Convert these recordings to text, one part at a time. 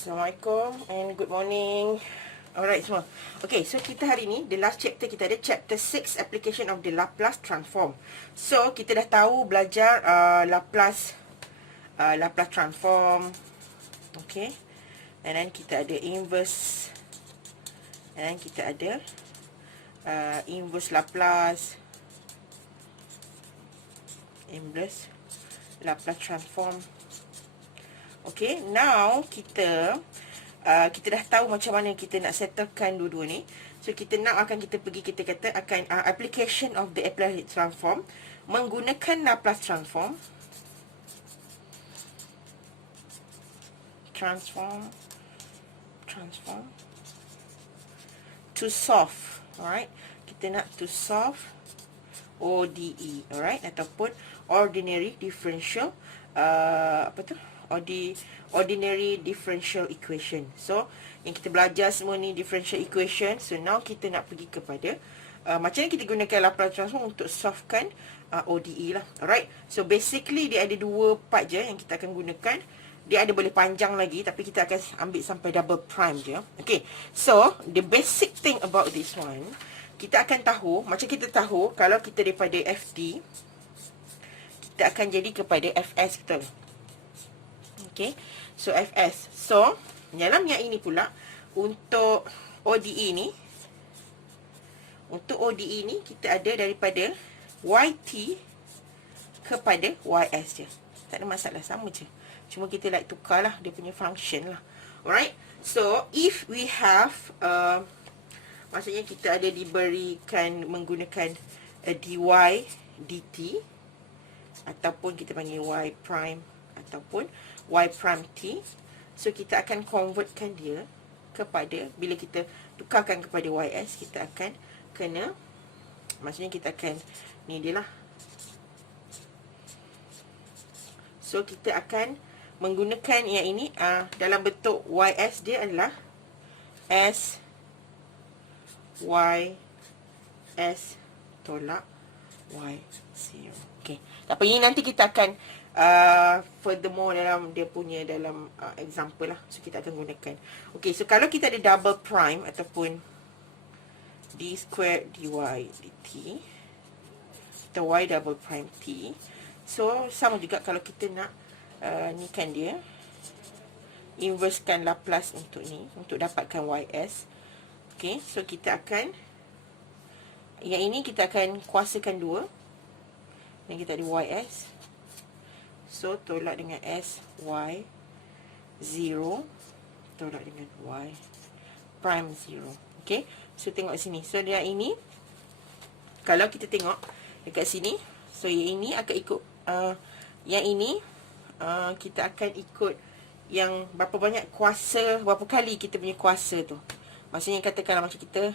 Assalamualaikum and good morning. Alright semua. Okay, so kita hari ni, the last chapter kita ada chapter 6, application of the Laplace transform. So, kita dah tahu belajar Laplace transform. Okay. And then kita ada inverse. And then kita ada inverse Laplace. Inverse Laplace transform. Okay, now kita dah tahu macam mana kita nak settlekan dua-dua ni. So, kita akan pergi, kita kata akan application of the Laplace transform menggunakan Laplace transform. Transform to solve. Alright, kita nak to solve ODE, alright, ataupun ordinary differential ordinary differential equation. So, yang kita belajar semua ni differential equation. So, now kita nak pergi kepada macam mana kita gunakan Laplace transform untuk solvekan ODE lah. Alright. So, basically dia ada dua part je yang kita akan gunakan. Dia ada boleh panjang lagi, tapi kita akan ambil sampai double prime je. Okay. So, the basic thing about this one, kita akan tahu, macam kita tahu, kalau kita daripada FT, kita akan jadi kepada FS, betul? Okay, so Fs. So, dalam yang ini pula, untuk ODE ni, kita ada daripada YT kepada YS je. Tak ada masalah, sama je. Cuma kita like tukar lah, dia punya function lah. Alright, so if we have, maksudnya kita ada diberikan menggunakan dy dt, ataupun kita panggil y prime, ataupun y prime t. So, kita akan convertkan dia kepada, bila kita tukarkan kepada ys, kita akan kena, maksudnya kita akan, ni dia lah. So, kita akan menggunakan yang ini, dalam bentuk ys dia adalah s y s tolak y0. Okay, tapi ini nanti kita akan furthermore dalam dia punya dalam example lah. So, kita akan gunakan. Okay, so kalau kita ada double prime ataupun d squared dy dt atau y double prime t. So, sama juga kalau kita nak ni kan dia, inversekan Laplace untuk ni, untuk dapatkan ys. Okay, so kita akan, yang ini kita akan kuasakan dua. Yang kita ada ys. So, tolak dengan s, y 0. Tolak dengan y prime 0. Okay. So, tengok sini. So, dia ini, kalau kita tengok dekat sini. So, yang ini akan ikut, yang ini, kita akan ikut yang berapa banyak kuasa, berapa kali kita punya kuasa tu. Maksudnya, katakanlah macam kita,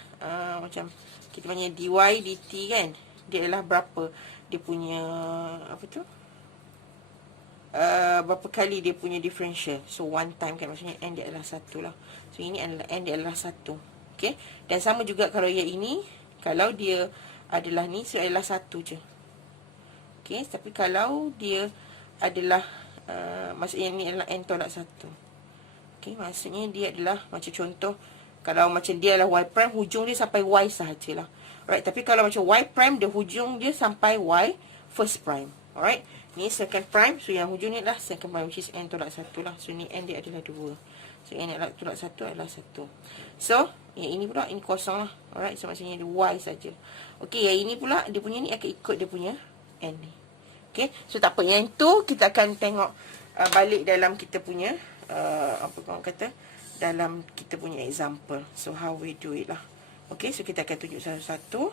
macam kita punya dy dt kan. Dia adalah berapa dia punya, apa tu? Berapa kali dia punya differential. So, one time kan. Maksudnya, n dia adalah 1 lah. So, ini adalah n dia adalah 1. Okay. Dan sama juga kalau yang ini, kalau dia adalah ni, so adalah 1 je. Okay. Tapi kalau dia adalah, maksudnya ni adalah n tolak 1. Okay. Maksudnya dia adalah, macam contoh, kalau macam dia adalah y prime, hujung dia sampai y sahajalah. Alright. Tapi kalau macam y prime, dia hujung dia sampai y first prime. Alright. Ni second prime. So, yang hujung ni adalah second prime, which is n tolak 1 lah. So, ni n dia adalah 2. So, n tolak 1 adalah 1. So, yang ini pula, ini kosong lah. Alright. So, maksudnya dia y saja. Okay, yang ini pula, dia punya ni akan ikut dia punya n ni. Okay. So, tak apa. Yang tu, kita akan tengok balik dalam kita punya, apa korang kata, dalam kita punya example. So, how we do it lah. Okay. So, kita akan tunjuk satu-satu.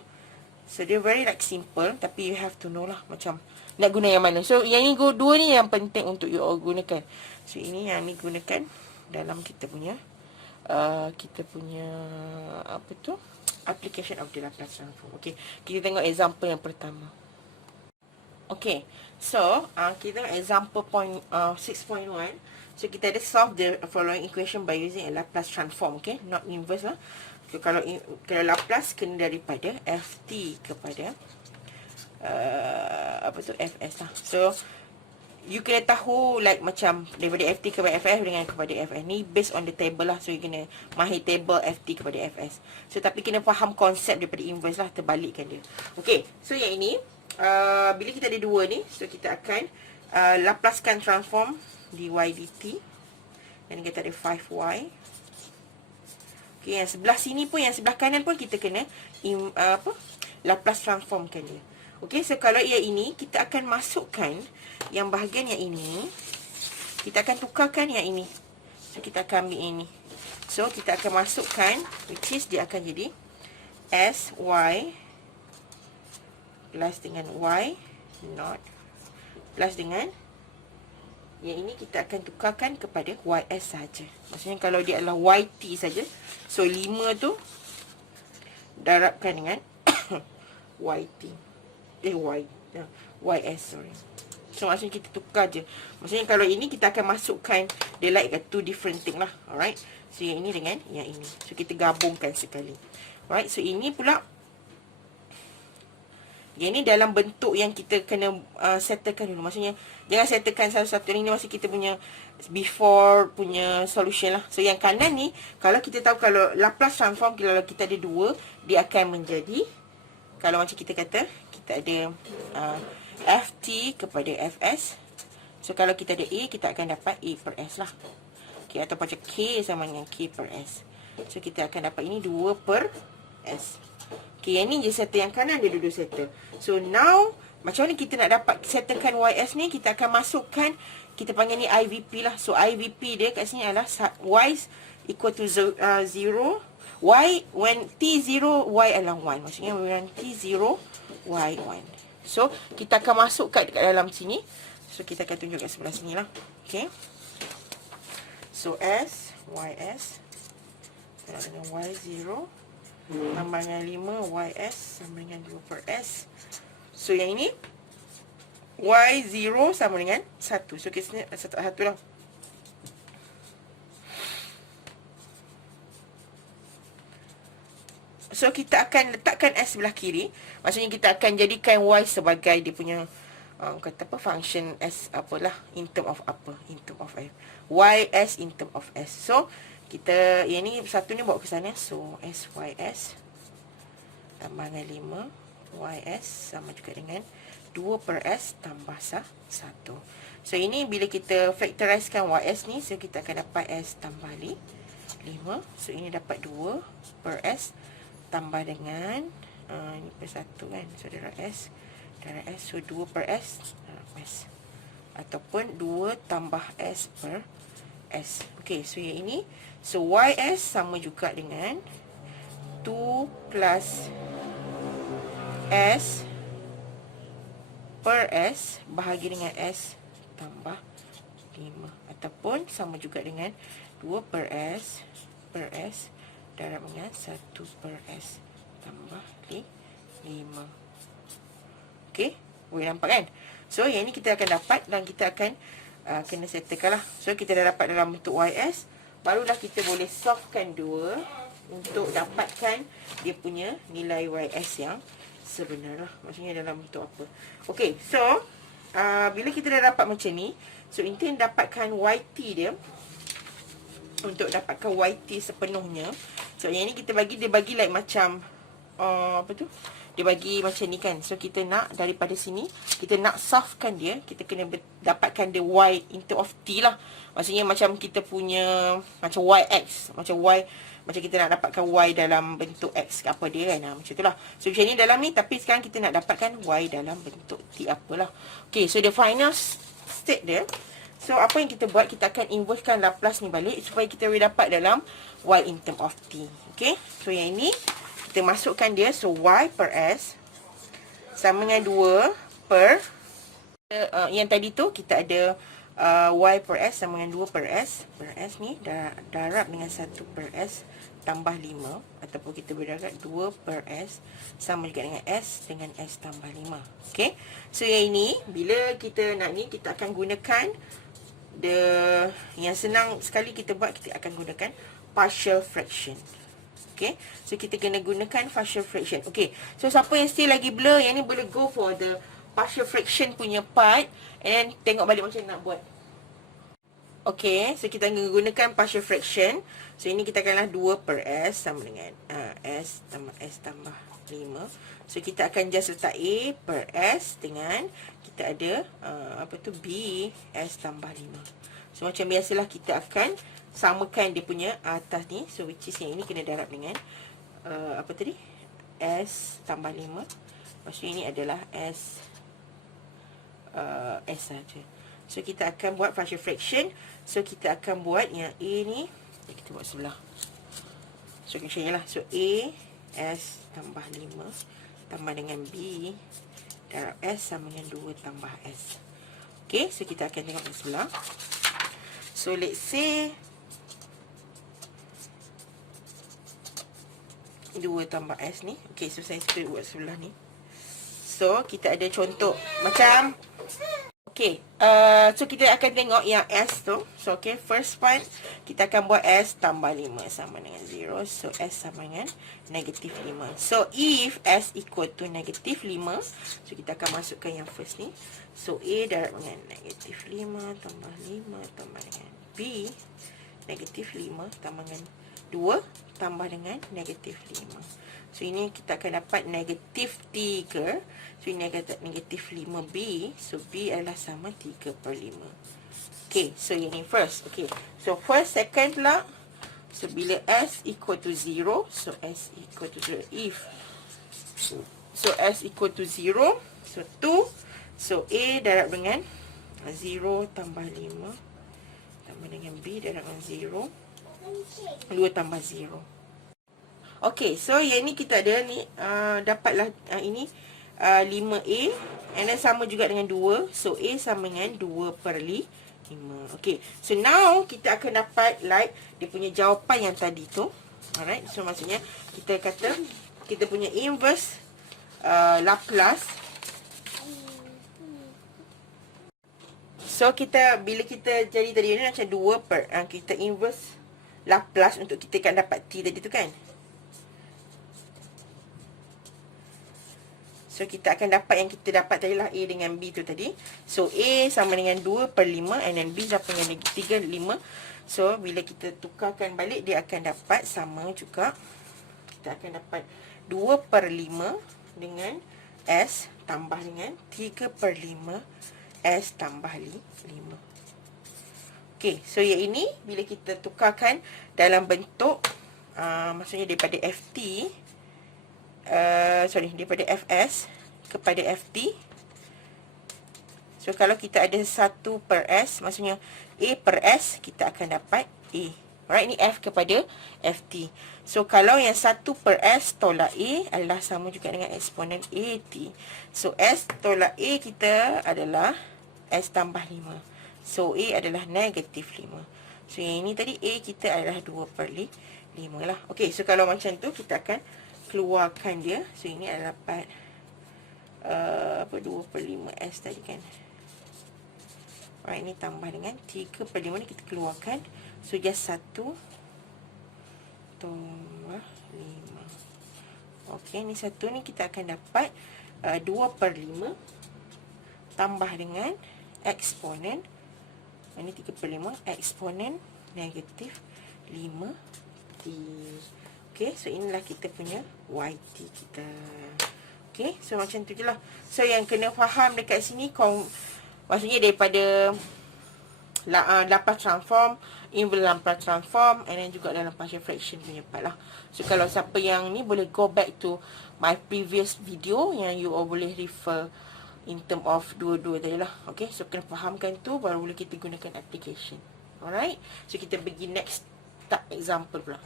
So, dia very like simple. Tapi, you have to know lah macam nak guna yang mana. So, yang ni dua ni yang penting untuk you all gunakan. So, ini yang ni gunakan dalam kita punya apa tu, application of the Laplace transform. Okay, kita tengok example yang pertama. Okay, so kita tengok example 6.1. So, kita ada solve the following equation by using a Laplace transform. Okay, not inverse lah. So, kalau Laplace kena daripada ft kepada apa tu, fs lah. So, you kena tahu like macam daripada FT kepada FS dengan kepada FS ni based on the table lah. So you kena mahir table FT kepada FS. So tapi kena faham konsep daripada inverse lah, terbalikkan dia. Okay, so yang ini bila kita ada dua ni, so kita akan laplaskan transform dy dt. Dan kita ada 5y. Okay, yang sebelah sini pun, yang sebelah kanan pun kita kena Laplace transformkan dia. Okay, so kalau yang ini, kita akan masukkan yang bahagian yang ini. Kita akan tukarkan yang ini. So, kita akan ambil ini. So, kita akan masukkan, which is dia akan jadi sy plus dengan y not plus dengan yang ini kita akan tukarkan kepada ys saja. Maksudnya kalau dia adalah yt saja. So 5 tu darabkan dengan yt. Ys, sorry. So maksudnya kita tukar je. Maksudnya kalau ini kita akan masukkan dia like a two different thing lah. Alright. So yang ini dengan yang ini. So kita gabungkan sekali. Alright. So ini pula yang ni dalam bentuk yang kita kena settlekan dulu. Maksudnya jangan settlekan satu-satu ni. Masih kita punya before punya solution lah. So yang kanan ni, kalau kita tahu kalau Laplace transform, kalau kita ada dua, dia akan menjadi, kalau macam kita kata, kita ada FT kepada FS. So kalau kita ada A, kita akan dapat A per S lah. Okay, atau macam K sama dengan K per S. So kita akan dapat ini 2 per S. Okay, yang ni je settle, yang kanan dia duduk settle. So now, macam mana kita nak dapat settlekan YS ni? Kita akan masukkan, kita panggil ni IVP lah. So IVP dia kat sini adalah Y equal to 0. Y, when T0, Y adalah 1. Maksudnya when T0, Y 1. So kita akan masukkan dekat dalam sini. So kita akan tunjuk kat sebelah sini lah. Okay. So S, YS dengan Y0 tambah dengan 5, YS sama dengan 2 per S. So yang ini Y0 sama dengan 1. So kita satu lah. So kita akan letakkan S sebelah kiri. Maksudnya kita akan jadikan Y sebagai dia punya kata apa, function S apalah, in term of apa, in term of F. YS in term of S. So kita, yang ni satu ni bawa ke sana. So SYS tambah dengan 5 YS sama juga dengan 2 per S tambah 1. So ini bila kita factorizekan YS ni, so kita akan dapat S tambah 5. So ini dapat 2 per S tambah dengan ini per 1 kan. So darab S. So 2 per S darab S. Ataupun 2 tambah S per S. Okay, so yang ini, so YS sama juga dengan 2 plus S per S bahagi dengan S tambah 5. Ataupun sama juga dengan 2 per S darab dengan 1 per S tambah 5. Okay, boleh nampak kan? So yang ni kita akan dapat dan kita akan kena settlekan lah. So kita dah dapat dalam bentuk YS. Barulah kita boleh solvekan dua untuk dapatkan dia punya nilai YS yang sebenar lah. Maksudnya dalam bentuk apa. Okay, so bila kita dah dapat macam ni, so intend dapatkan YT dia. Untuk dapatkan YT sepenuhnya, so yang ni kita bagi, dia bagi like macam apa tu, dia bagi macam ni kan. So kita nak daripada sini, kita nak solvekan dia, kita kena dapatkan dia Y into of T lah. Maksudnya macam kita punya macam YX, macam Y, macam kita nak dapatkan Y dalam bentuk X apa dia kan, macam tu lah. So macam ni dalam ni, tapi sekarang kita nak dapatkan Y dalam bentuk T apalah. Okay, so the final state dia, so apa yang kita buat, kita akan inversekan Laplace ni balik supaya kita boleh dapat dalam Y in term of T. Okay, so yang ini kita masukkan dia. So Y per S sama dengan 2 per yang tadi tu kita ada Y per S sama dengan 2 per S. Per S ni darab dengan 1 per S tambah 5. Ataupun kita berdarab 2 per S sama juga dengan S dengan S tambah 5. Okay, so yang ini bila kita nak ni, kita akan gunakan yang senang sekali kita buat, kita akan gunakan partial fraction. Okay, so kita kena gunakan partial fraction. Okay, so siapa yang still lagi blur, yang ni boleh go for the partial fraction punya part, and then tengok balik macam nak buat. Okay, so kita akan gunakan partial fraction. So ini kita akanlah 2 per S sama dengan S tambah 5. So kita akan just letak A per S dengan kita ada B S tambah 5. So macam biasalah kita akan samakan dia punya atas ni. So which is yang ini kena darab dengan S tambah 5. Lepas tu ini adalah S saja. So kita akan buat partial fraction. So kita akan buat yang A ni, kita buat sebelah. So macam ni lah. So A S tambah 5 tambah dengan B darab S sama dengan 2 tambah S. Okay, so kita akan tengok di sebelah. So let's say 2 tambah S ni. Okay, so saya suka buat sebelah ni. So kita ada contoh macam, okay, so kita akan tengok yang S tu. So okay, first part kita akan buat S tambah 5 sama dengan 0. So S sama dengan negatif 5. So if S equal to negatif 5, so kita akan masukkan yang first ni. So A darab dengan negatif 5 tambah 5 tambah dengan B negatif 5 tambah dengan 2 tambah dengan negatif 5. So ini kita akan dapat negatif 3. So ini akan dapat negatif 5B. So B adalah sama 3 per 5. Okay, so ini first. Okay, so first, second pula. So bila S equal to 0, so S equal to 0. If so S equal to 0, so 2. So A darab dengan 0 tambah 5 tambah dengan B darab dengan 0, 2 tambah 0. Okay, so yang ni kita ada ni, dapatlah ini 5A, and then sama juga dengan 2. So A sama dengan 2 per 5. Okay, so now kita akan dapat like dia punya jawapan yang tadi tu. Alright, so maksudnya kita kata kita punya inverse Laplace. So kita, bila kita jadi tadi ni macam 2 per, kita inverse Laplace untuk kita akan dapat T tadi tu kan. So kita akan dapat yang kita dapat tadi lah, A dengan B tu tadi. So A sama dengan 2 per 5, and then B sama dengan 3, 5. So bila kita tukarkan balik, dia akan dapat sama juga. Kita akan dapat 2 per 5 dengan S tambah dengan 3 per 5 S tambah 5. Okay, so yang ini bila kita tukarkan dalam bentuk, maksudnya daripada FT, daripada FS kepada FT. So kalau kita ada 1 per S, maksudnya A per S, kita akan dapat A. Alright, ni F kepada FT. So kalau yang 1 per S tolak A adalah sama juga dengan eksponen AT. So S tolak A kita adalah S tambah 5. So A adalah negatif 5. So yang ini tadi A kita adalah 2 per 5 lah. Okay, so kalau macam tu kita akan keluarkan dia. So ini adalah dapat 2 per 5 S tadi kan. Alright, ini tambah dengan 3 per 5 ni kita keluarkan. So just 1 tambah 5. Okay, ni 1 ni kita akan dapat 2 per 5 tambah dengan eksponen, ini 3 per 5 eksponen negatif 5T. Okay, so inilah kita punya YT kita. Okay, so macam tu je lah. So yang kena faham dekat sini, maksudnya daripada Laplace transform, inverse Laplace transform, and then juga dalam partial fraction punya part lah. So kalau siapa yang ni boleh go back to my previous video, yang you all boleh refer in term of dua-dua tadi lah. Okay, so kena fahamkan tu, baru boleh kita gunakan application. Alright, so kita pergi next example pula.